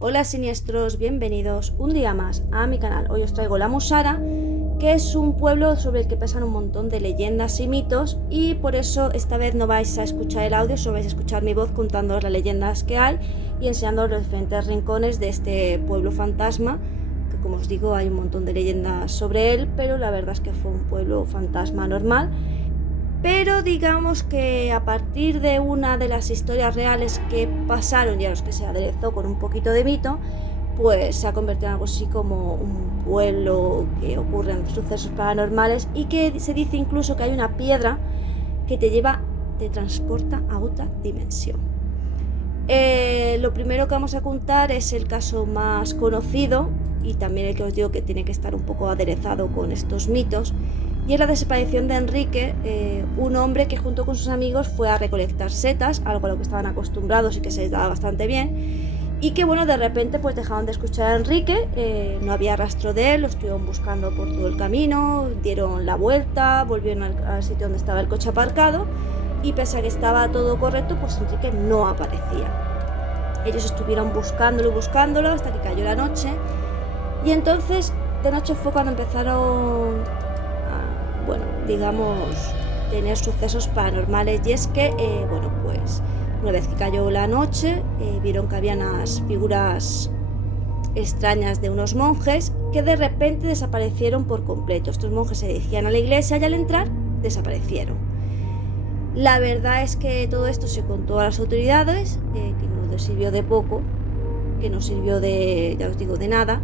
Hola siniestros, bienvenidos un día más a mi canal. Hoy os traigo La Musara, que es un pueblo sobre el que pesan un montón de leyendas y mitos, y por eso esta vez no vais a escuchar el audio, solo vais a escuchar mi voz contándoos las leyendas que hay y enseñándoos los diferentes rincones de este pueblo fantasma, que como os digo hay un montón de leyendas sobre él, pero la verdad es que fue un pueblo fantasma normal. Pero digamos que a partir de una de las historias reales que pasaron y a los que se aderezó con un poquito de mito, pues se ha convertido en algo así como un pueblo que ocurren sucesos paranormales y que se dice incluso que hay una piedra que te transporta a otra dimensión. Lo primero que vamos a contar es el caso más conocido y también el que os digo que tiene que estar un poco aderezado con estos mitos, y es la desaparición de Enrique, un hombre que junto con sus amigos fue a recolectar setas, algo a lo que estaban acostumbrados y que se les daba bastante bien, y que bueno, de repente pues dejaron de escuchar a Enrique, no había rastro de él, lo estuvieron buscando por todo el camino, dieron la vuelta, volvieron al sitio donde estaba el coche aparcado, y pese a que estaba todo correcto, pues Enrique no aparecía. Ellos estuvieron buscándolo y buscándolo hasta que cayó la noche, y entonces de noche fue cuando empezaron digamos, tener sucesos paranormales. Y es que, pues una vez que cayó la noche, vieron que había unas figuras extrañas de unos monjes que de repente desaparecieron por completo. Estos monjes se dirigían a la iglesia y al entrar desaparecieron. La verdad es que todo esto se contó a las autoridades, que no les sirvió de poco, que no sirvió de, ya os digo, de nada.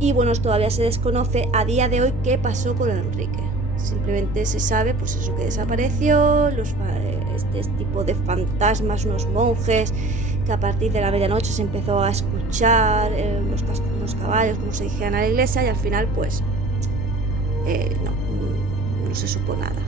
Y bueno, todavía se desconoce a día de hoy qué pasó con Enrique. Simplemente se sabe, pues eso, que desapareció, este tipo de fantasmas, unos monjes, que a partir de la medianoche se empezó a escuchar los cascos de unos caballos, como se dirigían a la iglesia, y al final, pues, no se supo nada.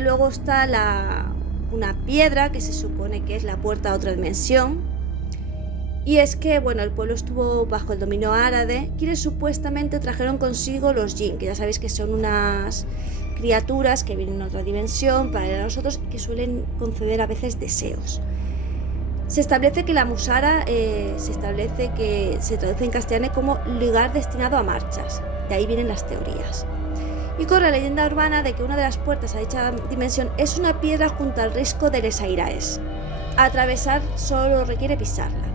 Luego está una piedra que se supone que es la puerta a otra dimensión. Y es que, bueno, el pueblo estuvo bajo el dominio árabe, quienes supuestamente trajeron consigo los jinn, que ya sabéis que son unas criaturas que vienen en otra dimensión para ir a nosotros y que suelen conceder a veces deseos. Se establece que la Musara se traduce en castellano como lugar destinado a marchas. De ahí vienen las teorías. Y corre la leyenda urbana de que una de las puertas a dicha dimensión es una piedra junto al risco de Les Airaes. Atravesar solo requiere pisarla.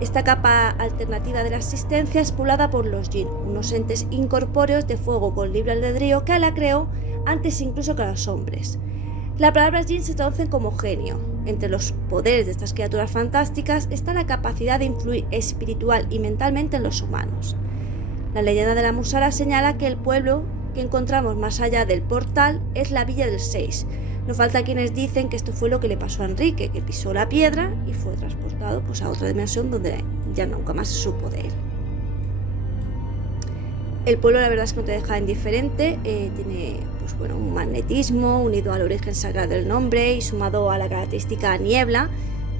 Esta capa alternativa de la existencia es poblada por los jinn, unos entes incorpóreos de fuego con libre albedrío que la creó antes incluso que a los hombres. La palabra jinn se traduce como genio. Entre los poderes de estas criaturas fantásticas está la capacidad de influir espiritual y mentalmente en los humanos. La leyenda de la Musara señala que el pueblo que encontramos más allá del portal es la Villa del Seis. No falta quienes dicen que esto fue lo que le pasó a Enrique, que pisó la piedra y fue transportado pues, a otra dimensión donde ya nunca más se supo de él. El pueblo la verdad es que no te deja indiferente, tiene pues, un magnetismo unido al origen sagrado del nombre y sumado a la característica niebla,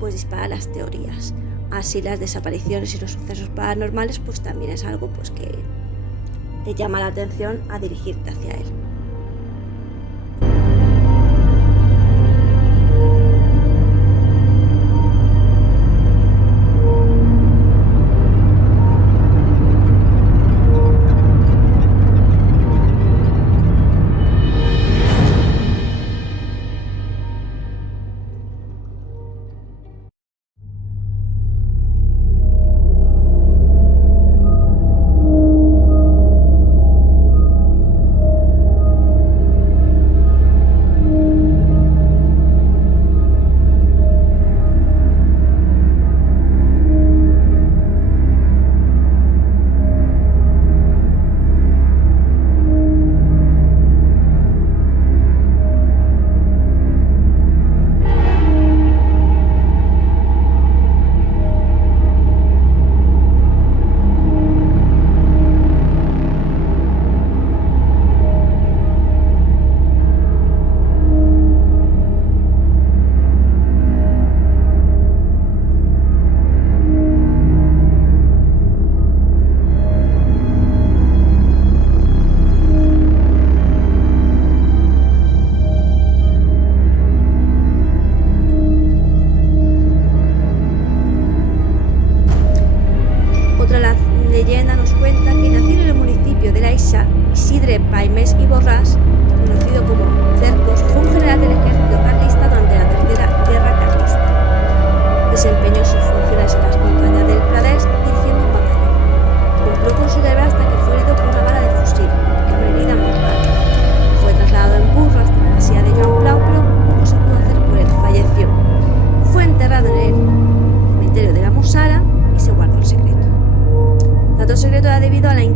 pues dispara las teorías. Así las desapariciones y los sucesos paranormales pues también es algo pues, que te llama la atención a dirigirte hacia él.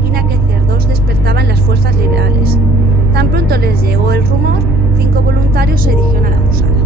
inquina que Cerdós despertaba en las fuerzas liberales. Tan pronto les llegó el rumor, 5 voluntarios se dirigieron a la Musara.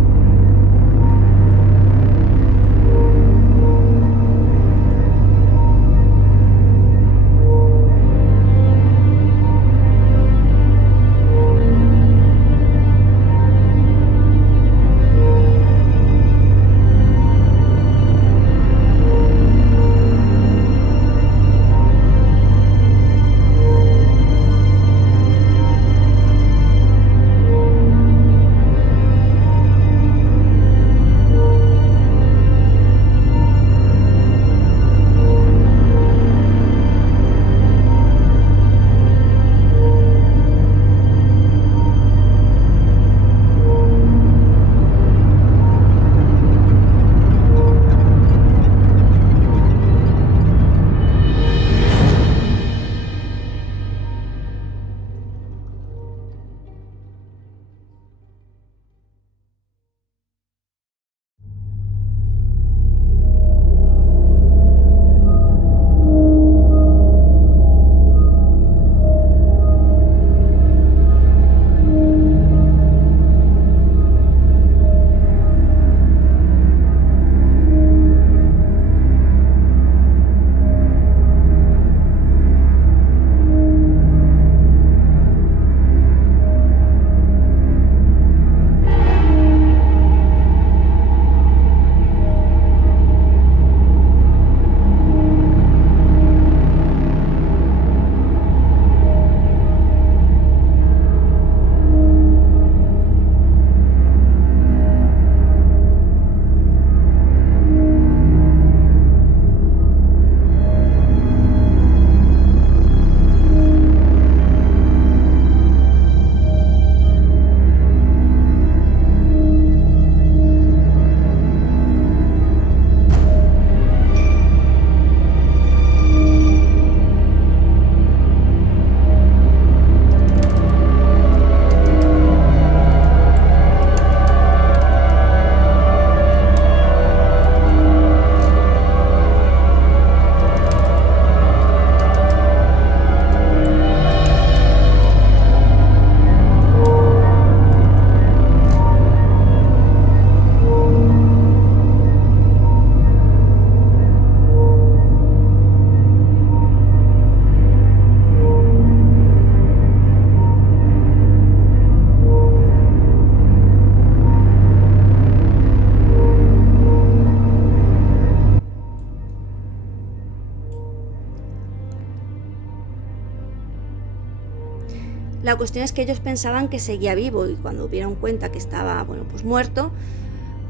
La cuestión es que ellos pensaban que seguía vivo y cuando dieron cuenta que estaba, muerto,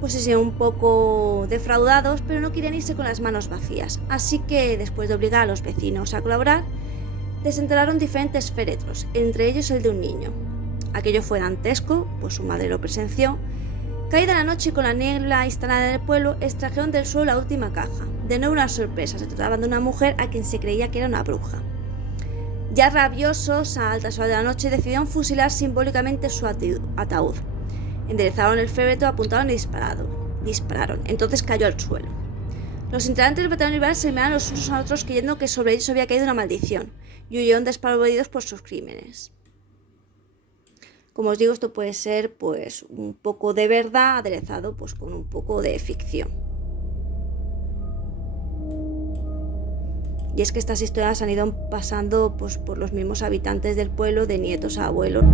pues se sintieron un poco defraudados, pero no querían irse con las manos vacías. Así que, después de obligar a los vecinos a colaborar, desenterraron diferentes féretros, entre ellos el de un niño. Aquello fue dantesco, pues su madre lo presenció. Caída la noche y con la niebla instalada en el pueblo, extrajeron del suelo la última caja. De nuevo una sorpresa, se trataba de una mujer a quien se creía que era una bruja. Ya rabiosos, a altas horas de la noche, decidieron fusilar simbólicamente su ataúd. Enderezaron el féretro, apuntaron y dispararon. Entonces cayó al suelo. Los integrantes del batallón liberal se miraron los unos a otros creyendo que sobre ellos había caído una maldición y huyeron despavoridos por sus crímenes. Como os digo, esto puede ser un poco de verdad aderezado con un poco de ficción. Y es que estas historias han ido pasando por los mismos habitantes del pueblo, de nietos a abuelos.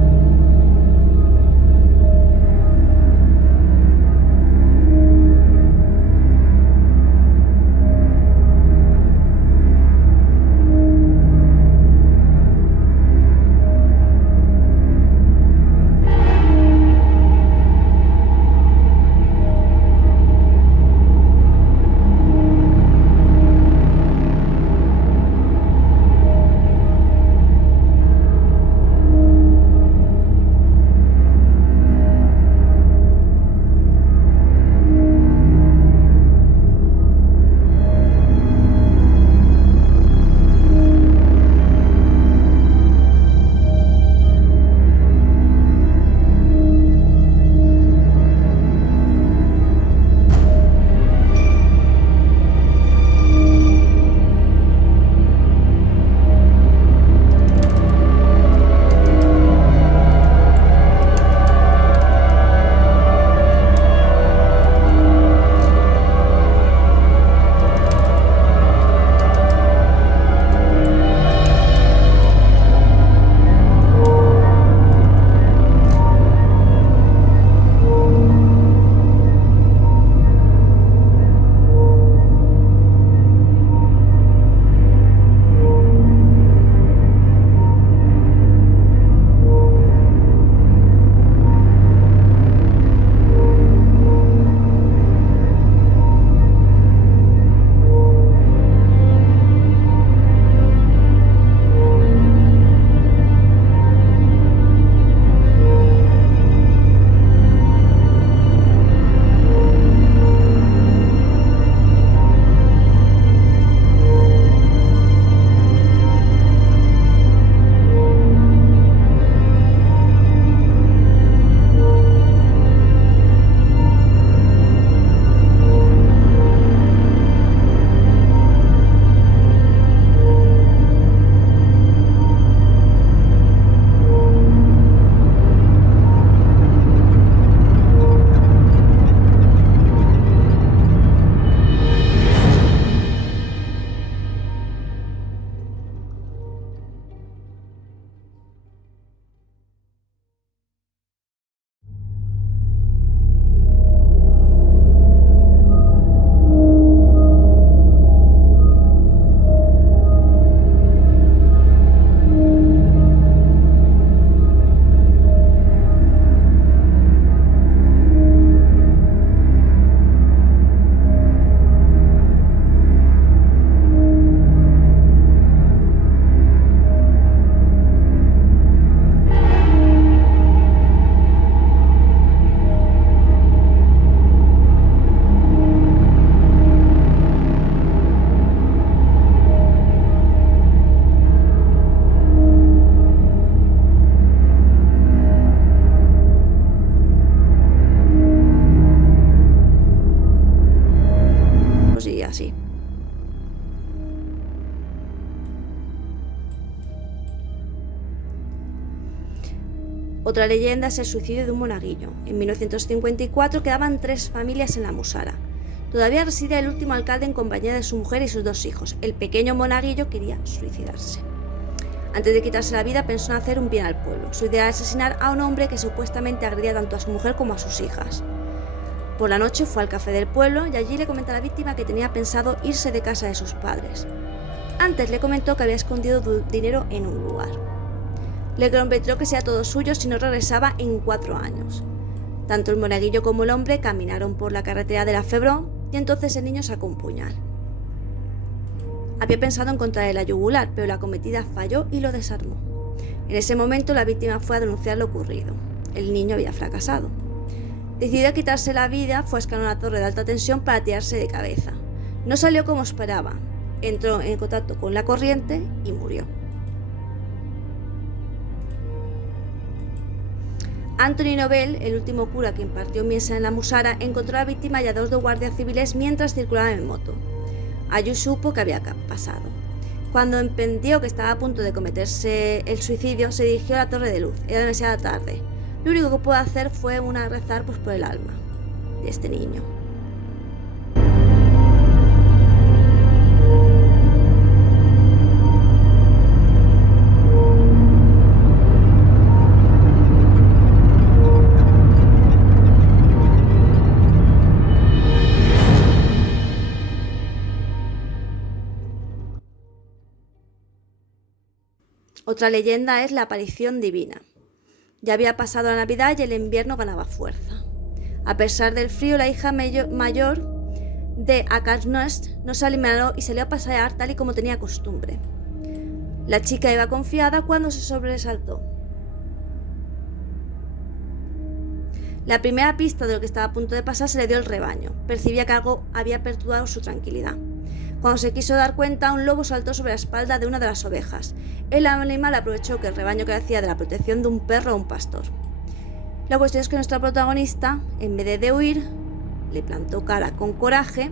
Otra leyenda es el suicidio de un monaguillo. En 1954 quedaban 3 familias en la Musara. Todavía residía el último alcalde en compañía de su mujer y sus 2 hijos. El pequeño monaguillo quería suicidarse. Antes de quitarse la vida pensó en hacer un bien al pueblo. Su idea era asesinar a un hombre que supuestamente agredía tanto a su mujer como a sus hijas. Por la noche fue al café del pueblo y allí le comentó a la víctima que tenía pensado irse de casa de sus padres. Antes le comentó que había escondido dinero en un lugar. Le prometió que sea todo suyo si no regresaba en 4 años. Tanto el monaguillo como el hombre caminaron por la carretera de la Febrón y entonces el niño sacó un puñal. Había pensado encontrarle la yugular, pero la cometida falló y lo desarmó. En ese momento la víctima fue a denunciar lo ocurrido. El niño había fracasado. Decidió quitarse la vida, fue a escalar una torre de alta tensión para tirarse de cabeza. No salió como esperaba. Entró en contacto con la corriente y murió. Anthony Nobel, el último cura que impartió misa en la Musara, encontró a la víctima y a 2 guardias civiles mientras circulaban en moto. Allí supo que había pasado. Cuando entendió que estaba a punto de cometerse el suicidio, se dirigió a la torre de luz. Era demasiado tarde. Lo único que pudo hacer fue rezar por el alma de este niño. Otra leyenda es la aparición divina. Ya había pasado la Navidad y el invierno ganaba fuerza. A pesar del frío, la hija mayor de Acarnost no se alimentó y salió a pasear tal y como tenía costumbre. La chica iba confiada cuando se sobresaltó. La primera pista de lo que estaba a punto de pasar se le dio el rebaño. Percibía que algo había perturbado su tranquilidad. Cuando se quiso dar cuenta, un lobo saltó sobre la espalda de una de las ovejas. El animal aprovechó que el rebaño carecía de la protección de un perro o un pastor. La cuestión es que nuestra protagonista, en vez de huir, le plantó cara con coraje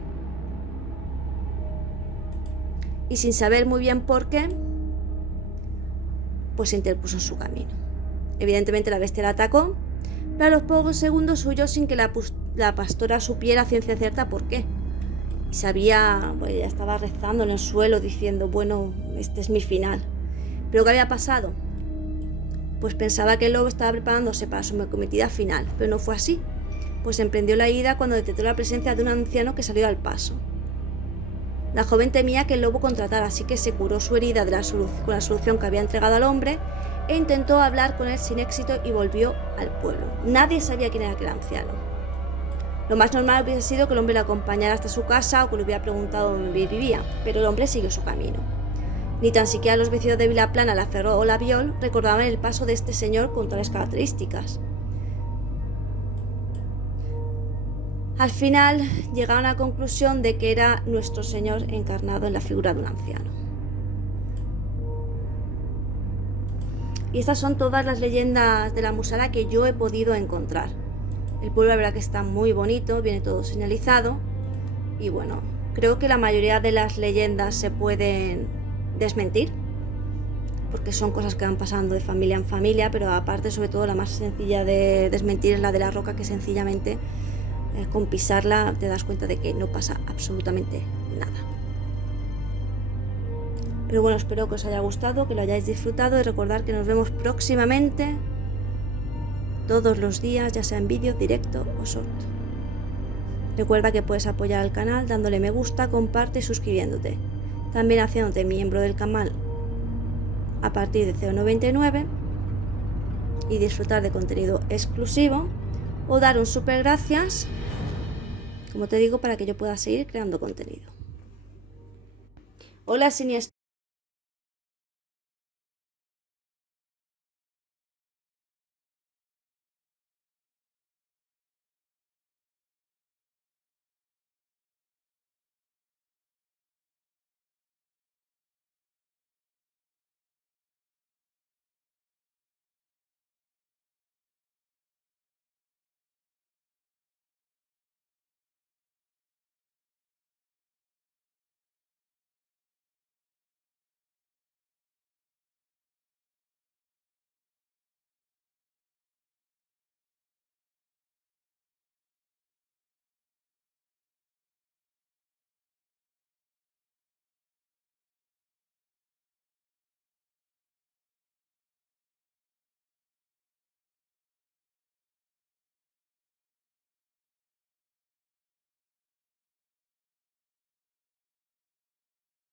y sin saber muy bien por qué, pues se interpuso en su camino. Evidentemente la bestia la atacó, pero a los pocos segundos huyó sin que la pastora supiera a ciencia cierta por qué. Y sabía, pues ella estaba rezando en el suelo diciendo, bueno, este es mi final. ¿Pero qué había pasado? Pues pensaba que el lobo estaba preparándose para su cometida final, pero no fue así, pues emprendió la huida cuando detectó la presencia de un anciano que salió al paso. La joven temía que el lobo contratara, así que se curó su herida con la solución que había entregado al hombre e intentó hablar con él sin éxito y volvió al pueblo. Nadie sabía quién era aquel anciano. Lo más normal hubiese sido que el hombre la acompañara hasta su casa o que le hubiera preguntado dónde vivía, pero el hombre siguió su camino. Ni tan siquiera los vecinos de Vilaplana, La Ferró o La Viol recordaban el paso de este señor con tales características. Al final llegaron a la conclusión de que era nuestro Señor encarnado en la figura de un anciano. Y estas son todas las leyendas de la Musara que yo he podido encontrar. El pueblo la verdad que está muy bonito, viene todo señalizado y bueno, creo que la mayoría de las leyendas se pueden desmentir porque son cosas que van pasando de familia en familia, pero aparte sobre todo la más sencilla de desmentir es la de la roca, que sencillamente con pisarla te das cuenta de que no pasa absolutamente nada. Pero bueno, espero que os haya gustado, que lo hayáis disfrutado y recordad que nos vemos próximamente todos los días, ya sea en vídeo, directo o short. Recuerda que puedes apoyar al canal dándole me gusta, comparte y suscribiéndote. También haciéndote miembro del canal a partir de 0,99 y disfrutar de contenido exclusivo o dar un súper gracias, como te digo, para que yo pueda seguir creando contenido. Hola, siniestro.